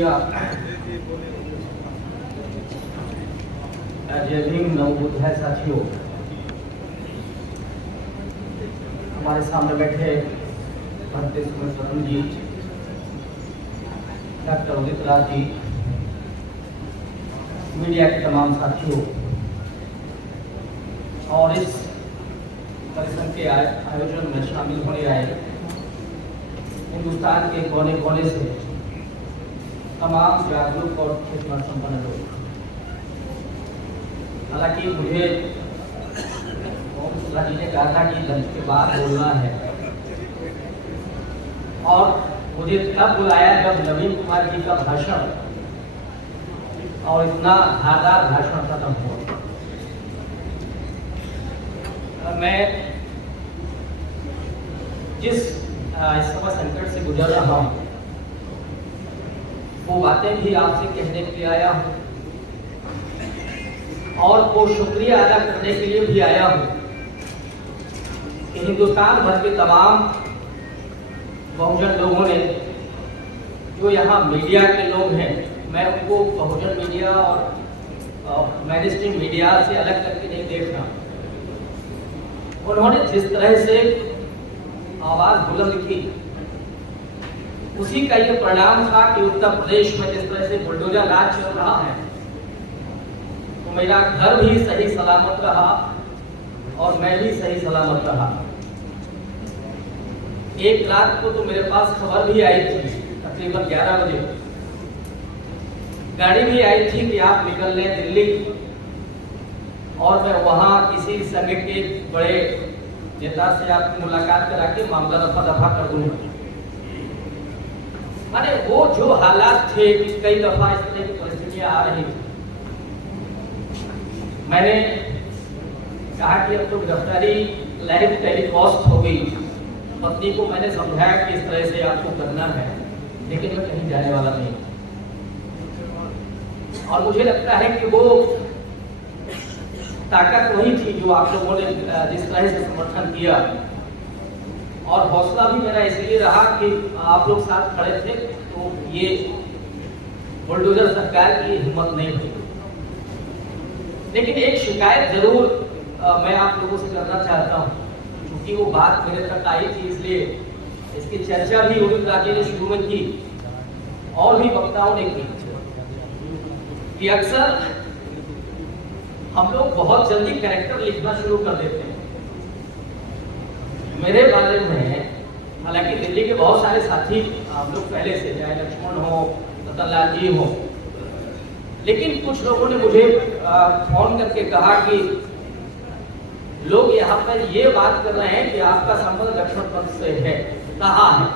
शुक्रिया। जय भीम, नव बुद्ध है साथियों। हमारे सामने बैठे भारतीय सुमन जी, डॉक्टर उदित राज जी, मीडिया के तमाम साथियों और इस कार्यक्रम के आयोजन में शामिल होने आए हिंदुस्तान के कोने कोने से तमाम जागरूक और खिदमत संपन्न लोग। हालांकि मुझे ओम जी ने कहा था कि लंच के बाद बोलना है और मुझे तब बुलाया जब नवीन कुमार जी का भाषण और इतना धारदार भाषण खत्म हुआ। मैं जिस इस समय संकट से गुजर रहा हूं वो बातें भी आपसे कहने के लिए आया हूं और वो शुक्रिया अदा करने के लिए भी आया हूं कि हिंदुस्तान भर के तमाम बहुजन लोगों ने, जो यहाँ मीडिया के लोग हैं, मैं उनको बहुजन मीडिया और मेनस्ट्रीम मीडिया से अलग करके नहीं देख रहा, उन्होंने जिस तरह से आवाज बुलंद की उसी का ये परिणाम था कि उत्तर प्रदेश में जिस तरह से बुलडोजर राज चल रहा है तो मेरा घर भी सही सलामत रहा और मैं भी सही सलामत रहा। एक रात को तो मेरे पास खबर भी आई थी, तकरीबन 11 बजे गाड़ी भी आई थी कि आप निकल रहे दिल्ली और मैं वहां किसी संघ के बड़े नेता से आपकी मुलाकात करा के मामला रफा दफा कर दूंगा। माने वो जो हालात थे कि कई दफा इस तरह की परिस्थितियां आ रही थी, मैंने कहा कि अब तो गिरफ्तारी लाइफ टेलीकास्ट हो गई। पत्नी को मैंने समझाया कि इस तरह से आपको करना है, लेकिन मैं कहीं जाने वाला नहीं। और मुझे लगता है कि वो ताकत वही थी जो आप लोगों ने जिस तरह से समर्थन किया, और हौसला भी मेरा इसलिए रहा कि आप लोग साथ खड़े थे तो ये बुलडोजर सरकार की हिम्मत नहीं हुई। लेकिन एक शिकायत जरूर मैं आप लोगों से करना चाहता हूँ, क्योंकि वो बात मेरे तक आई थी, इसलिए इसकी चर्चा भी उदित राज जी ने शुरू में की और भी वक्ताओं ने की कि अक्सर हम लोग बहुत जल्दी कैरेक्टर लिखना शुरू कर देते हैं। मेरे बारे में हालांकि दिल्ली के बहुत सारे साथी हम लोग पहले से, चाहे लक्ष्मण हो, रतनलाल जी हो, लेकिन कुछ लोगों ने मुझे फोन करके कहा कि लोग यहाँ पर ये बात कर रहे हैं कि आपका संबंध लक्ष्मण पंथ से है, कहाँ है।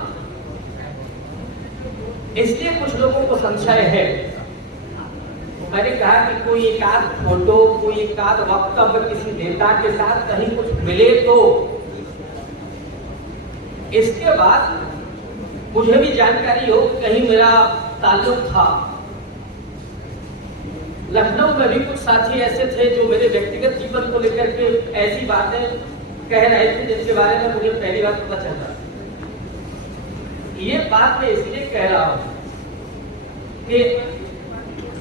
इसलिए कुछ लोगों को संशय है। तो मैंने कहा कि कोई एक आध फोटो, कोई एक आध वक्तव्य किसी नेता के साथ कहीं कुछ मिले तो। इसके बाद मुझे भी जानकारी हो कि कहीं मेरा ताल्लुक था। लखनऊ में भी कुछ साथी ऐसे थे जो मेरे व्यक्तिगत जीवन को लेकर के ऐसी बातें कह रहे थे जिनके बारे में मुझे पहली बार पता चला। ये बात मैं इसलिए कह रहा हूं कि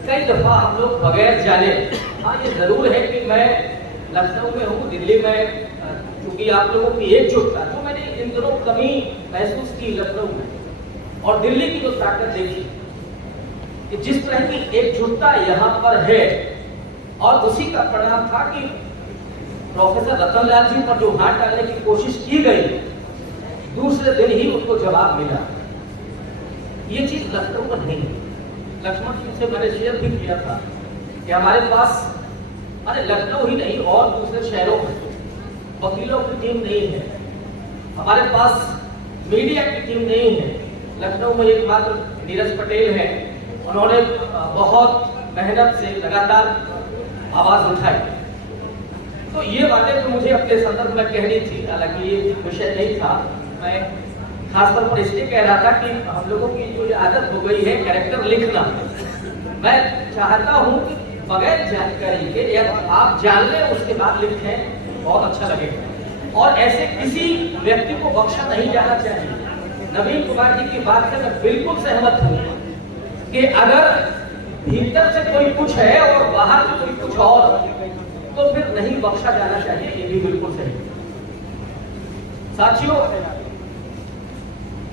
कई दफा हम लोग बगैर जाने, हाँ ये जरूर है कि मैं लखनऊ में हूँ, दिल्ली में, क्योंकि आप लोगों की एकजुटता जो मैंने इन दिनों कमी महसूस की लखनऊ में और दिल्ली की जो ताकत देखी कि जिस तरह की एकजुटता यहाँ पर है, और उसी का परिणाम था कि प्रोफेसर रतनलाल जी पर जो हाथ डालने की कोशिश की गई, दूसरे दिन ही उनको जवाब मिला। ये चीज लखनऊ में नहीं है। लक्ष्मण जी से मैंने शेयर भी किया था कि हमारे पास, अरे लखनऊ ही नहीं और दूसरे शहरों में वकीलों की टीम नहीं है, हमारे पास मीडिया की टीम नहीं है। लखनऊ में एकमात्र नीरज पटेल है, उन्होंने बहुत मेहनत से लगातार आवाज उठाई। तो ये बातें तो मुझे अपने संदर्भ में कहनी थी, हालांकि ये विषय नहीं था। मैं खासतौर पर इसलिए कह रहा था कि हम लोगों की जो आदत हो गई है कैरेक्टर लिखना, मैं चाहता हूं कि बगैर जानकारी के या आप जान लें उसके बाद लिखें, बहुत अच्छा लगेगा। और ऐसे किसी व्यक्ति को बख्शा नहीं जाना चाहिए। नवीन कुमार जी की बात से मैं बिल्कुल सहमत हूँ कि अगर भीतर से कोई कुछ है और बाहर से कोई कुछ और, तो फिर नहीं बख्शा जाना चाहिए। ये भी बिल्कुल सही। साथियों,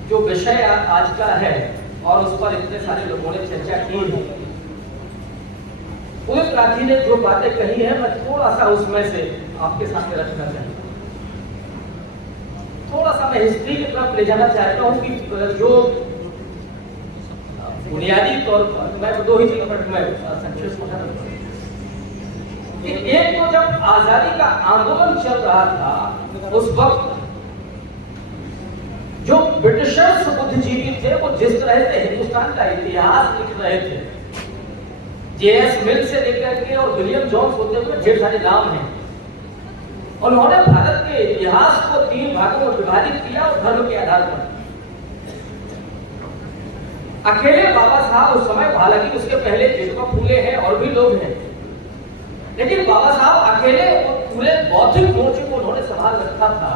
जो विषय आज का है और उस पर इतने सारे लोगों ने चर्चा की है, पुलिस राठी ने जो बातें कही है, मैं थोड़ा सा उसमें से आपके सामने रखना चाहता हूं। थोड़ा सा मैं हिस्ट्री की तरफ ले जाना चाहता हूं कि जो बुनियादी तौर पर मैं दो ही चीजों पर मैं संक्षेप में, एक तो जब आजादी का आंदोलन चल रहा था, उस वक्त जो ब्रिटिशर्स बुद्धिजीवी थे वो जिस तरह से हिंदुस्तान का इतिहास लिख रहे थे, जेएस मिल से लेकर के और विलियम जोन्स होते हुए ढेर सारे नाम हैं, उन्होंने भारत के इतिहास को 3 भागों में विभाजित किया और धर्म के आधार पर। अकेले बाबा साहब उस समय, हालांकि उसके पहले ज्योतिबा फूले हैं और भी लोग हैं, लेकिन बाबा साहब अकेले पूरे बौद्धिक मोर्चे को उन्होंने संभाल रखा था।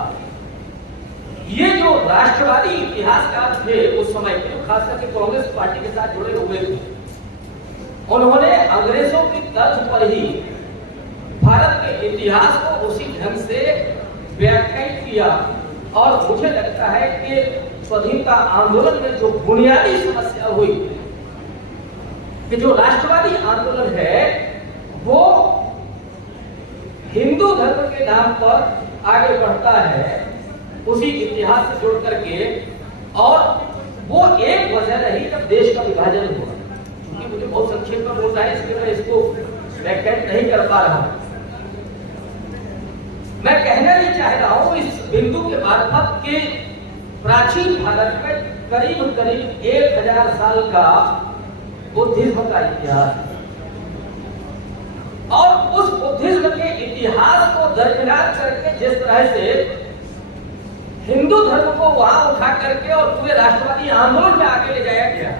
ये जो राष्ट्रवादी इतिहासकार थे उस समय के, खास करके कांग्रेस पार्टी के साथ जुड़े हुए थे, उन्होंने अंग्रेजों की तर्ज पर ही भारत के इतिहास को उसी ढंग से व्याख्यायित किया। और मुझे लगता है कि स्वाधीनता आंदोलन में जो बुनियादी समस्या हुई कि जो राष्ट्रवादी आंदोलन है वो हिंदू धर्म के नाम पर आगे बढ़ता है, उसी इतिहास से जोड़ करके, और वो एक वजह रही जब देश का विभाजन हुआ। क्योंकि मुझे बहुत संक्षेप में बोलना है, इसलिए मैं इसको व्याख्यायित नहीं कर पा रहा हूं। मैं कहना नहीं चाह रहा हूं इस बिंदु के मार्फत के प्राचीन भारत में करीब करीब 1000 साल का बुद्धिज्म का इतिहास, और उस बुद्धिज्म के इतिहास को दरकिनार करके जिस तरह से हिंदू धर्म को वहां उठा करके और पूरे राष्ट्रवादी आंदोलन में आगे ले जाया गया।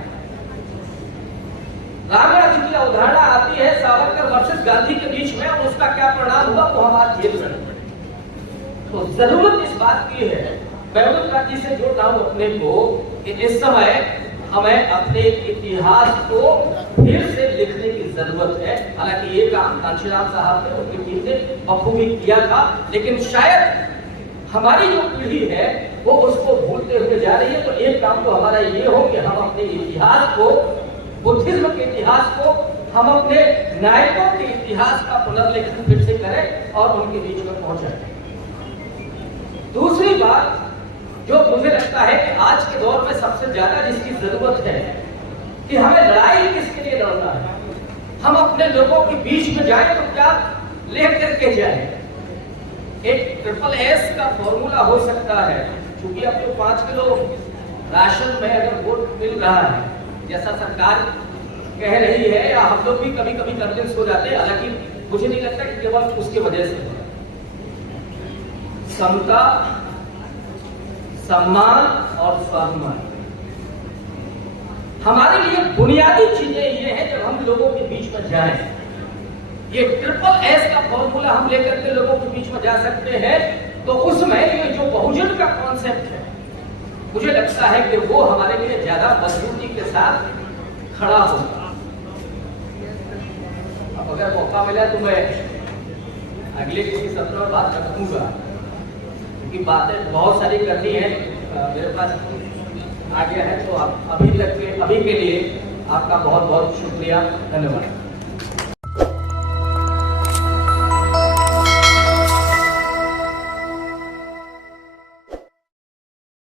रामराज की अवधारणा आती है सावरकर वर्सेस गांधी के बीच में, और उसका क्या परिणाम हुआ वो हम आज झेल रहे हैं। तो जरूरत इस बात की है, मैं उन गांधी से जोड़ रहा हूं अपने को, कि इस समय हमें अपने इतिहास को फिर से लिखने की जरूरत है। हालांकि ये काम कांशीराम साहब ने, उनकी टीम ने बखूबी किया था, लेकिन शायद हमारी जो पीढ़ी है वो उसको भूलते हुए जा रही है। तो एक काम तो हमारा ये हो कि हम अपने इतिहास को, बुद्धिज्म के इतिहास को, हम अपने नायकों के इतिहास का पुनर्लेखन फिर से करें और उनके बीच में पहुंचाएं। दूसरी बात जो मुझे लगता है कि आज के दौर में सबसे ज्यादा जिसकी जरूरत है कि हमें लड़ाई किसके लिए लड़ना है। हम अपने लोगों के बीच में जाएं तो क्या लेकर करके जाएं। एक SSS का फॉर्मूला हो सकता है, क्योंकि अब तो 5 किलो राशन में अगर वोट मिल रहा है जैसा सरकार कह रही है, या हम लोग भी कभी कभी कन्विंस हो जाते हैं, हालांकि मुझे नहीं लगता कि केवल उसके वजह से। समता, सम्मान और स्वाभिमान हमारे लिए बुनियादी चीजें ये हैं। जब हम लोगों के बीच में जाएं, ये SSS का फॉर्मूला हम लेकर के लोगों के बीच में जा सकते हैं, तो उसमें ये जो बहुजन का कॉन्सेप्ट है, मुझे लगता है कि वो हमारे लिए ज्यादा मजबूती के साथ खड़ा होगा। अब अगर मौका मिला तो मैं अगले किसी सत्र में बात रखूंगा, क्योंकि बातें बहुत सारी करनी है, मेरे पास आ गया है। तो आप अभी के लिए आपका बहुत बहुत शुक्रिया, धन्यवाद।